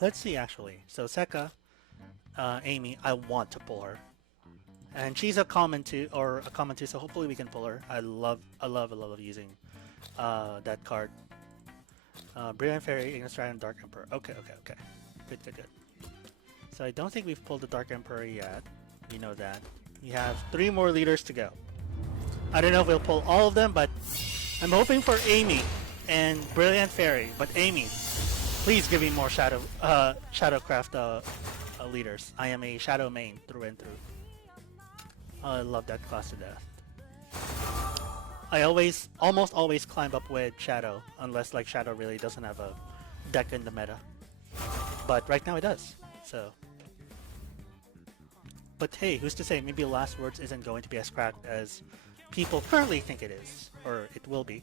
Let's see actually. So Sekka, Amy, I want to pull her. And she's a common too, or a common too, so hopefully we can pull her. I love using that card. Brilliant Fairy, Ignis Dragon, Dark Emperor. Okay, okay, okay. Good, good, good. So I don't think we've pulled the Dark Emperor yet. We know that. We have 3 more leaders to go. I don't know if we'll pull all of them, but I'm hoping for Amy and Brilliant Fairy. But Amy, please give me more Shadowcraft leaders. I am a Shadow main through and through. I love that class to death. I almost always climb up with Shadow, unless like Shadow really doesn't have a deck in the meta. But right now it does, so. But hey, who's to say maybe Last Words isn't going to be as cracked as people currently think it is, or it will be.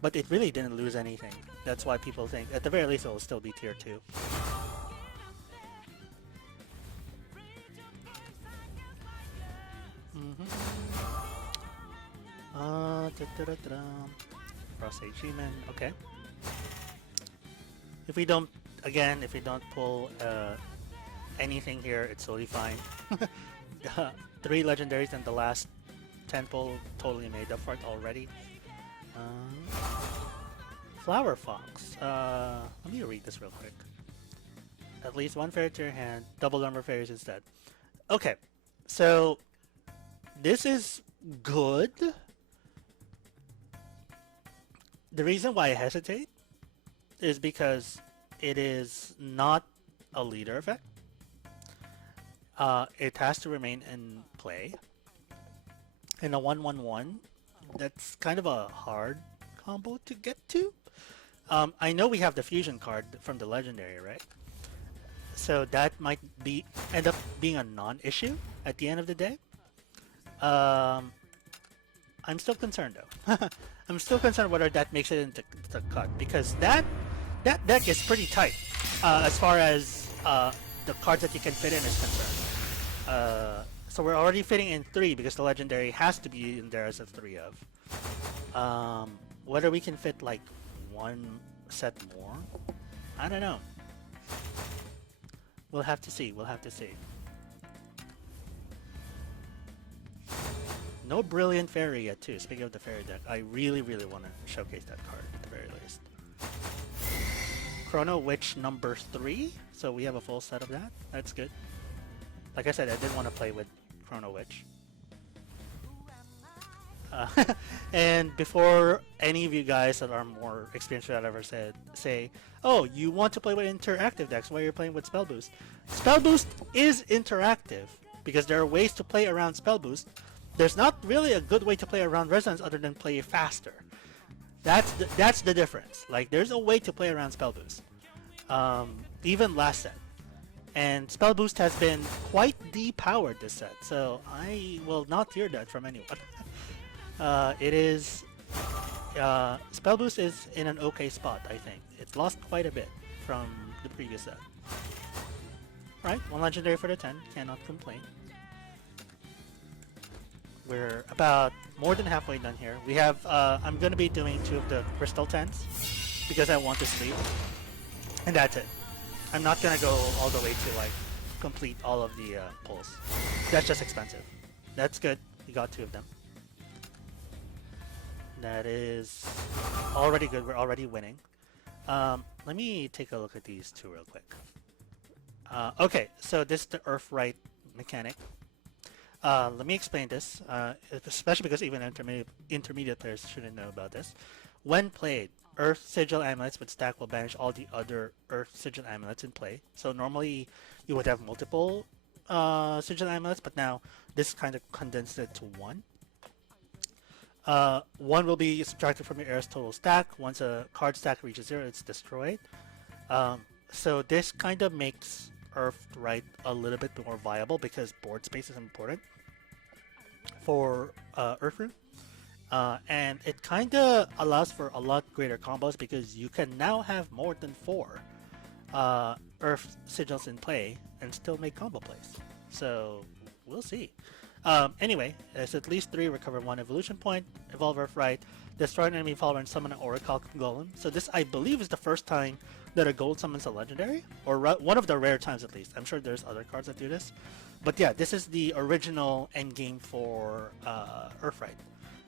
But it really didn't lose anything. That's why people think, at the very least, it will still be tier 2. Cross Demon. Okay. If we don't, again, if we don't pull anything here, it's totally fine. 3 legendaries and the last 10 pull totally made up for it already. Flower Fox. Let me read this real quick. At least 1 fairy to your hand, double number of fairies instead. Okay, so this is good. The reason why I hesitate is because it is not a leader effect. It has to remain in play. In a 1-1-1, that's kind of a hard combo to get to. I know we have the fusion card from the legendary, right? So that might end up being a non-issue at the end of the day. I'm still concerned though. I'm still concerned whether that makes it into the cut, because that deck is pretty tight as far as the cards that you can fit in is concerned. So we're already fitting in 3 because the legendary has to be in there as a 3 of. Whether we can fit like 1 set more, I don't know. We'll have to see. We'll have to see. No Brilliant Fairy yet too. Speaking of the fairy deck, I really want to showcase that card at the very least. Chrono Witch number 3, so we have a full set of that. That's good. Like I said, I did want to play with Chrono Witch. And before any of you guys that are more experienced than I've ever say, oh, you want to play with interactive decks while you're playing with Spell Boost. Spell Boost is interactive because there are ways to play around Spell Boost. There's not really a good way to play around Resonance other than play faster. That's the difference. Like, there's a way to play around Spell Boost. Even last set. And Spell Boost has been quite depowered this set, so I will not hear that from anyone. Spell Boost is in an okay spot, I think. It's lost quite a bit from the previous set. Right, 1 legendary for the 10, cannot complain. We're about more than halfway done here. We have, I'm going to be doing 2 of the Crystal 10s because I want to sleep. And that's it. I'm not going to go all the way to like complete all of the pulls. That's just expensive. That's good. We got 2 of them. That is already good. We're already winning. Let me take a look at these 2 real quick. Okay, so this is the Earthright mechanic. Let me explain this, especially because even intermediate players shouldn't know about this. When played, Earth Sigil Amulets with stack will banish all the other Earth Sigil Amulets in play. So normally you would have multiple Sigil Amulets, but now this kind of condensed it to 1. 1 will be subtracted from your Earth's total stack. Once a card stack reaches 0, it's destroyed. So this kind of makes Earthright a little bit more viable because board space is important for Earthroot. And it kind of allows for a lot greater combos because you can now have more than 4 Earth Sigils in play and still make combo plays. So we'll see. Anyway, it's at least 3, recover 1 evolution point, evolve Earthright, destroy an enemy follower and summon an Oracle Golem. So this, I believe, is the first time that a gold summons a legendary, or one of the rare times at least. I'm sure there's other cards that do this. But yeah, this is the original endgame for Earthright.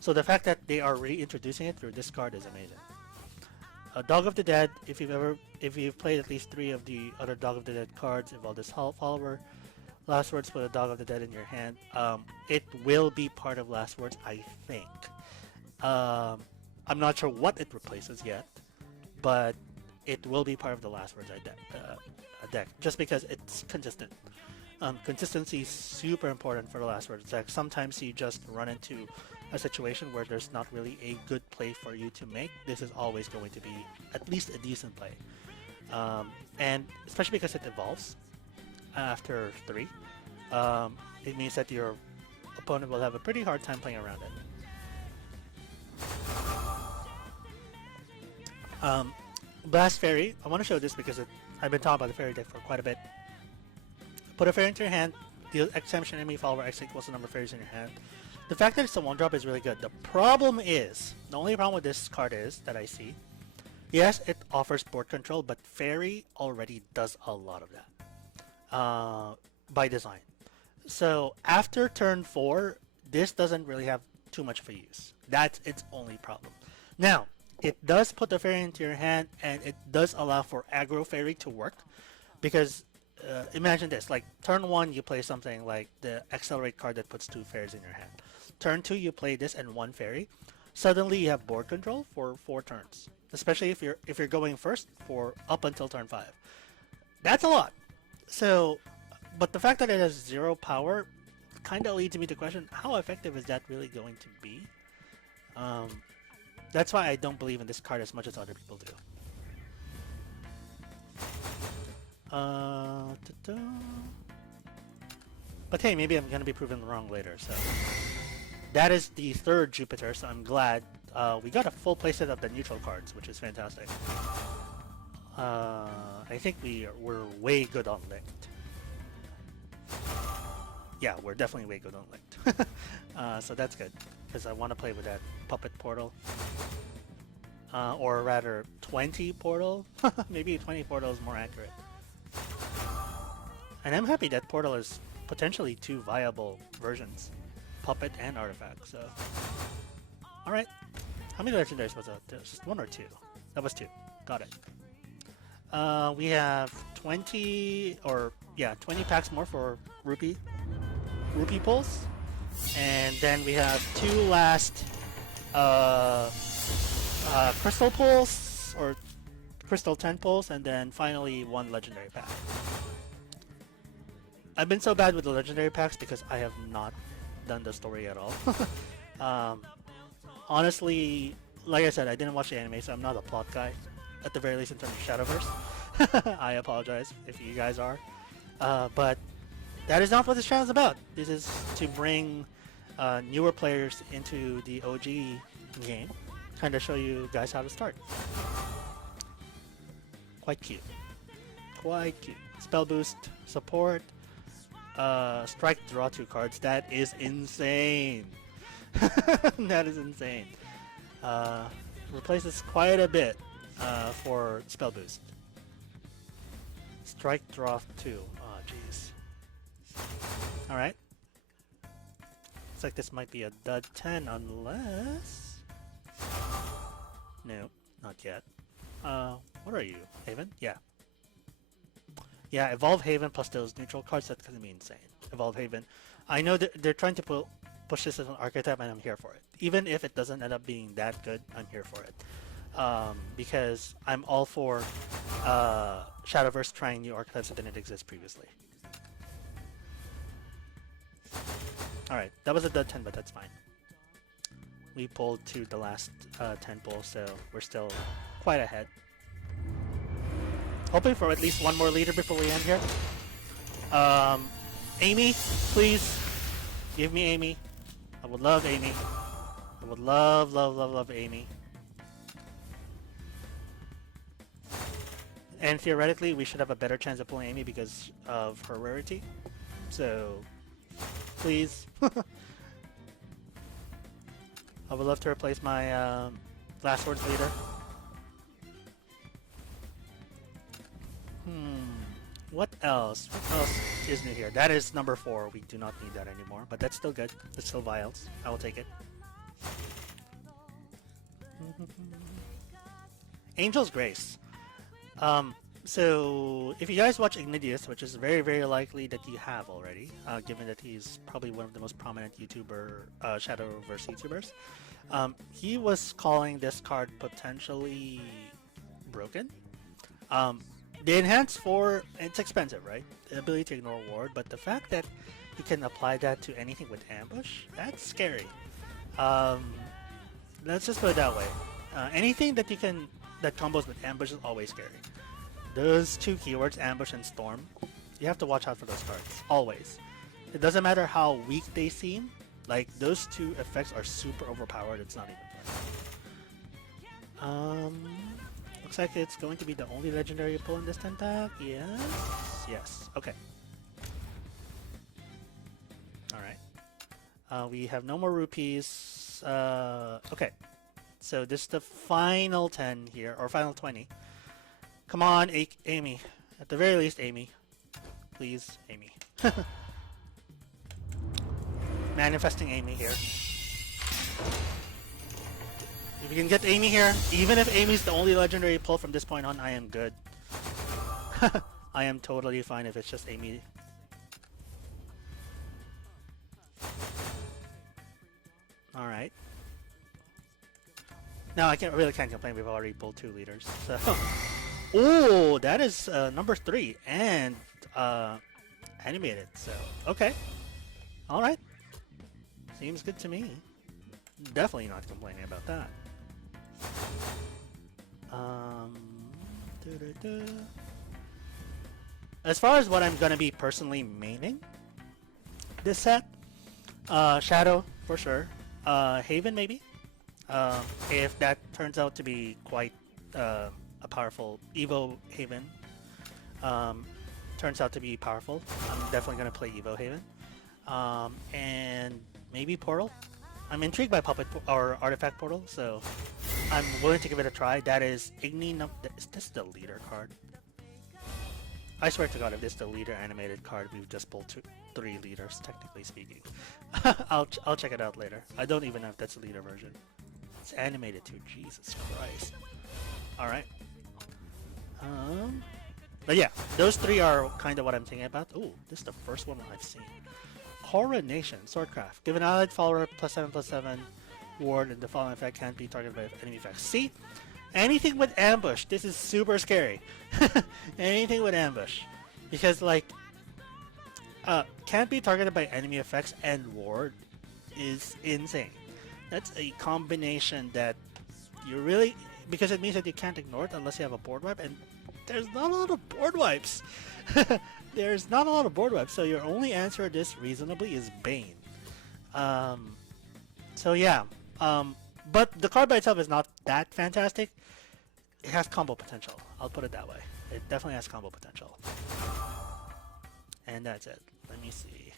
So the fact that they are reintroducing it through this card is amazing. Dog of the Dead, if you've played at least 3 of the other Dog of the Dead cards, evolve this follower. Last Words, put a Dog of the Dead in your hand. It will be part of Last Words, I think. I'm not sure what it replaces yet, but it will be part of the Last Words deck, just because it's consistent. Consistency is super important for the Last Words deck. Sometimes you just run into a situation where there's not really a good play for you to make. This is always going to be at least a decent play. And especially because it evolves after 3, it means that your opponent will have a pretty hard time playing around it. Blast Fairy, I want to show this because I've been talking about the Fairy deck for quite a bit. Put a Fairy into your hand, deal X damage enemy follower, X equals the number of fairies in your hand. The fact that it's a 1-drop is really good. The problem is, the only problem with this card is, that I see, yes, it offers board control, but Fairy already does a lot of that by design. So after turn 4, this doesn't really have too much of a use. That's its only problem. Now, it does put the Fairy into your hand, and it does allow for aggro Fairy to work, because imagine this, like turn 1 you play something like the Accelerate card that puts 2 fairies in your hand. Turn 2 you play this and 1 fairy. Suddenly you have board control for 4 turns, especially if you're going first for up until turn 5. That's a lot. So, but the fact that it has 0 power kind of leads me to question, how effective is that really going to be? That's why I don't believe in this card as much as other people do. But hey, maybe I'm gonna be proven wrong later. So that is the 3rd Jupiter. So I'm glad we got a full playset of the neutral cards, which is fantastic. I think we're way good on linked. Yeah, we're definitely way good on linked. So that's good because I want to play with that puppet portal. Or rather 20 portal. Maybe 20 portal is more accurate. And I'm happy that portal is potentially 2 viable versions, puppet and artifact. So, all right. How many legendaries was that? Just 1 or 2? That was 2. Got it. We have 20 packs more for rupee pulls, and then we have 2 last crystal pulls or crystal 10 pulls, and then finally 1 legendary pack. I've been so bad with the legendary packs because I have not done the story at all. Honestly, like I said, I didn't watch the anime, so I'm not a plot guy, at the very least in terms of Shadowverse. I apologize if you guys are. But that is not what this channel is about. This is to bring newer players into the OG game, kind of show you guys how to start. Quite cute. Quite cute. Spell boost, support, strike, draw 2 cards. That is insane. That is insane. Replaces quite a bit for spell boost. Strike, draw 2. Oh, jeez. Alright. Looks like this might be a dud 10 unless... No, not yet. What are you? Haven? Yeah. Yeah, Evolve Haven plus those neutral cards, that's gonna be insane. Evolve Haven. I know that they're trying to push this as an archetype, and I'm here for it. Even if it doesn't end up being that good, I'm here for it. Because I'm all for Shadowverse trying new archetypes that didn't exist previously. Alright, that was a dud 10, but that's fine. We pulled to the last 10 pulls, so we're still quite ahead. Hoping for at least 1 more leader before we end here. Amy, please. Give me Amy. I would love Amy. I would love, love, love, love Amy. And theoretically, we should have a better chance of pulling Amy because of her rarity. So, please. I would love to replace my Last Swords leader. What else? What else is new here? That is number 4. We do not need that anymore, but that's still good. It's still vials. I will take it. Angel's Grace. So if you guys watch Ignidius, which is very, very likely that you have already, given that he's probably one of the most prominent Shadowverse YouTubers, he was calling this card potentially broken. The Enhance 4, it's expensive, right? The ability to ignore ward, but the fact that you can apply that to anything with ambush, that's scary. Let's just put it that way. Anything that that combos with ambush is always scary. Those 2 keywords, ambush and storm, you have to watch out for those cards, always. It doesn't matter how weak they seem, like those 2 effects are super overpowered, it's not even fun. Looks like it's going to be the only legendary pull in this 10 pack. Yes. Yes. Okay. Alright. We have no more rupees. Okay. So this is the final 10 here, or final 20. Come on, Amy. At the very least, Amy. Please, Amy. Manifesting Amy here. If you can get Amy here, even if Amy's the only legendary pull from this point on, I am good. I am totally fine if it's just Amy. Alright. Now I really can't complain, we've already pulled 2 leaders. So. Oh, that is number 3 and animated, so okay. Alright. Seems good to me. Definitely not complaining about that. As far as what I'm gonna be personally maining this set, Shadow for sure, Haven maybe, if that turns out to be quite a powerful Evo Haven, turns out to be powerful, I'm definitely gonna play Evo Haven, and maybe Portal. I'm intrigued by Puppet or Artifact Portal, so I'm willing to give it a try. That is Igni. Is this the leader card? I swear to God, if this is the leader animated card, we've just pulled 3 leaders, technically speaking. I'll check it out later. I don't even know if that's the leader version. It's animated too. Jesus Christ. All right. But yeah, those 3 are kind of what I'm thinking about. Ooh, this is the first one I've seen. Coronation, Swordcraft. Give an allied follower +7/+7 ward, and the following effect can't be targeted by enemy effects. See? Anything with ambush, this is super scary. Anything with ambush. Because, like, can't be targeted by enemy effects and ward is insane. That's a combination that you really... Because it means that you can't ignore it unless you have a board wipe, and there's not a lot of board wipes. There's not a lot of board wipes, so your only answer to this reasonably is Bane. So yeah, but the card by itself is not that fantastic. It has combo potential. I'll put it that way. It definitely has combo potential. And that's it. Let me see.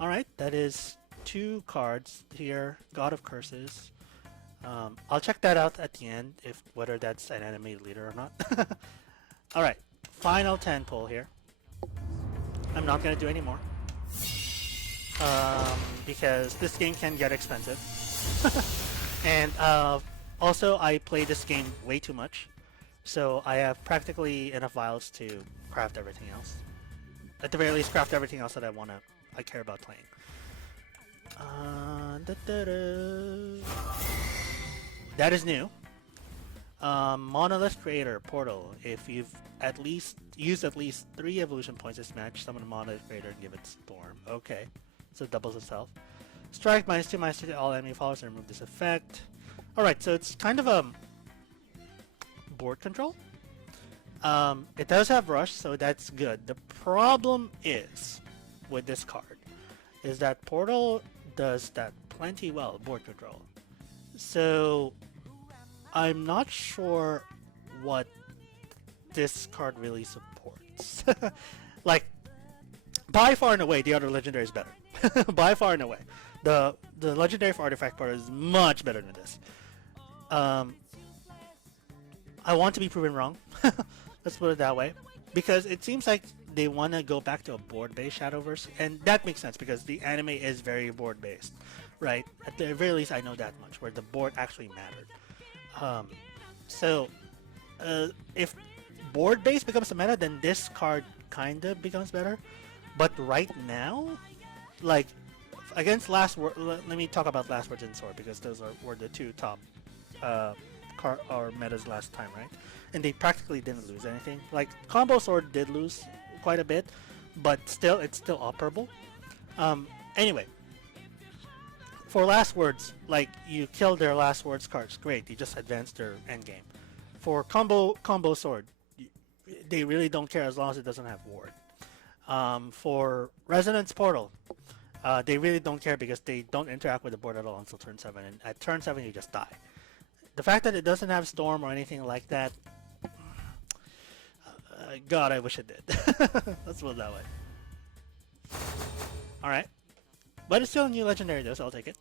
Alright, that is 2 cards here. God of Curses. I'll check that out at the end, if whether that's an animated leader or not. Alright, final 10 pull here. I'm not going to do any more. Because this game can get expensive. And also, I play this game way too much. So I have practically enough vials to craft everything else. At the very least, craft everything else that I care about playing. That is new. Monolith Creator Portal. If you've used at least 3 evolution points this match, summon a Monolith Creator and give it Storm. Okay, so it doubles itself. Strike -2/-2 to all enemy followers and remove this effect. Alright, so it's kind of a board control. It does have Rush, so that's good. The problem is with this card is that Portal does that plenty well, board control. So I'm not sure what this card really supports. Like, by far and away, the other legendary is better. by far and away. The legendary for artifact part is much better than this. I want to be proven wrong. Let's put it that way, because it seems like they want to go back to a board-based Shadowverse, and that makes sense because the anime is very board-based, right? At the very least, I know that much, where the board actually mattered. So, if board-based becomes the meta, then this card kind of becomes better. But right now, like against Last Word, let me talk about Last Words and Sword because those were the two top or metas last time, right? And they practically didn't lose anything. Like Combo Sword did lose quite a bit, but still, it's still operable. Anyway, for Last Words, like you kill their Last Words cards, great. You just advance their endgame. For Combo Sword, they really don't care as long as it doesn't have ward. For Resonance Portal, they really don't care because they don't interact with the board at all until turn 7, and at turn 7 you just die. The fact that it doesn't have Storm or anything like that, God, I wish it did. Let's put it that way. Alright. But it's still a new legendary though, so I'll take it.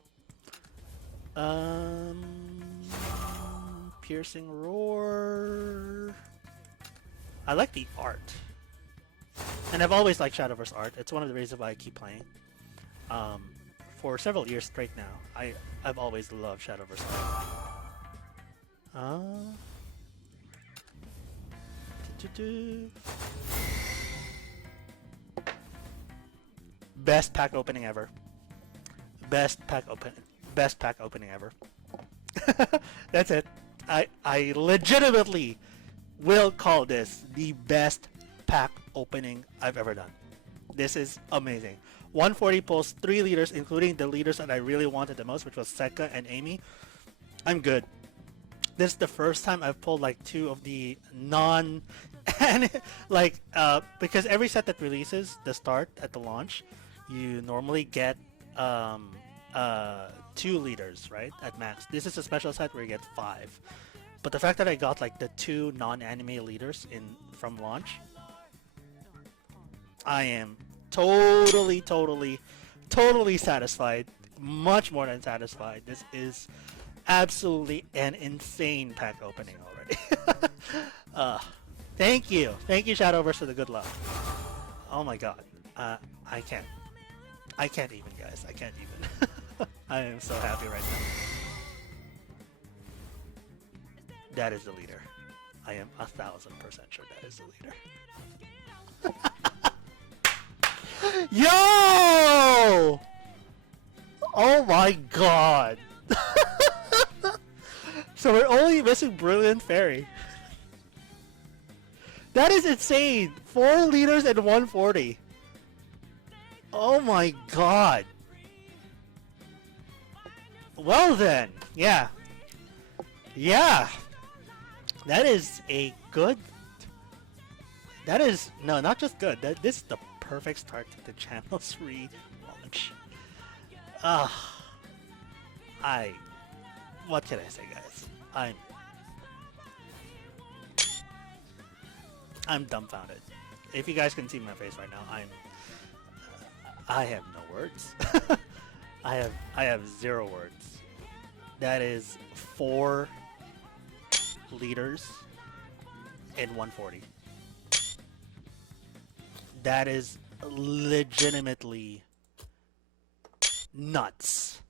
Piercing Roar. I like the art. And I've always liked Shadowverse art. It's one of the reasons why I keep playing. For several years straight now, I've always loved Shadowverse art. Best pack opening ever. Best pack opening ever. That's it. I legitimately will call this the best pack opening I've ever done. This is amazing. 140 pulls 3 leaders, including the leaders that I really wanted the most, which was Sekka and Amy. I'm good. This is the first time I've pulled like 2 of the non like because every set that releases the start at the launch, you normally get 2 leaders, right, at max. This is a special set where you get 5. But the fact that I got like the 2 non-anime leaders from launch, I am totally satisfied. Much more than satisfied. This is absolutely an insane pack opening already. Thank you, Shadowverse, for the good luck. Oh my god, I can't even, guys. I can't even. I am so happy right now. That is the leader. I am 1000% sure that is the leader. Yo! Oh my god. So we're only missing Brilliant Fairy. That is insane. 4 leaders and 140. Oh my god. Well then, yeah. Yeah. That is a good... That is... No, not just good. This is the perfect start to the Channel 3 launch. What can I say, guys? I'm dumbfounded. If you guys can see my face right now, I have no words. I have 0 words. That is 4 leaders and 140. That is legitimately nuts.